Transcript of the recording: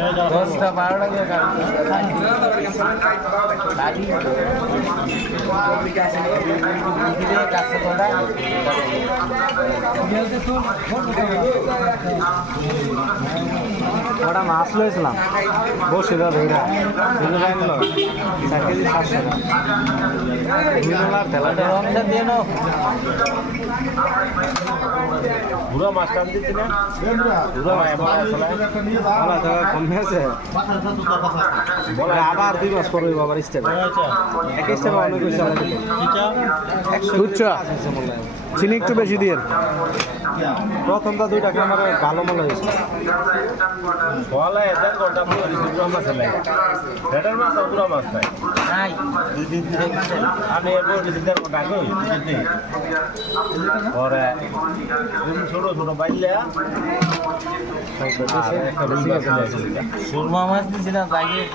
10টা 12টা করে ওটা মাছ লয়েছিলাম বসে ধরা 4 কেজি 700 রমজান দিয়ে নাও পুরো মাছ টান দিচ্ছি না পুরো কমে আছে আবার 2 মাস পরে আবার স্টেপ এক স্টেপ অনেক চিনি একটু বেশি দিয়ে প্রথমটা 2 টাকা আমার ভালো মনে হয়েছে বলা এদের ঘন্টা পুরো পুরো মাছ লাগে বেটার মাছ পুরো মাছ পাই নাই আমি এরপর দিদের ঘন্টা কই দিদি পরে ছোট ছোট বাইলা সুরমা মাছ দিছি না যাই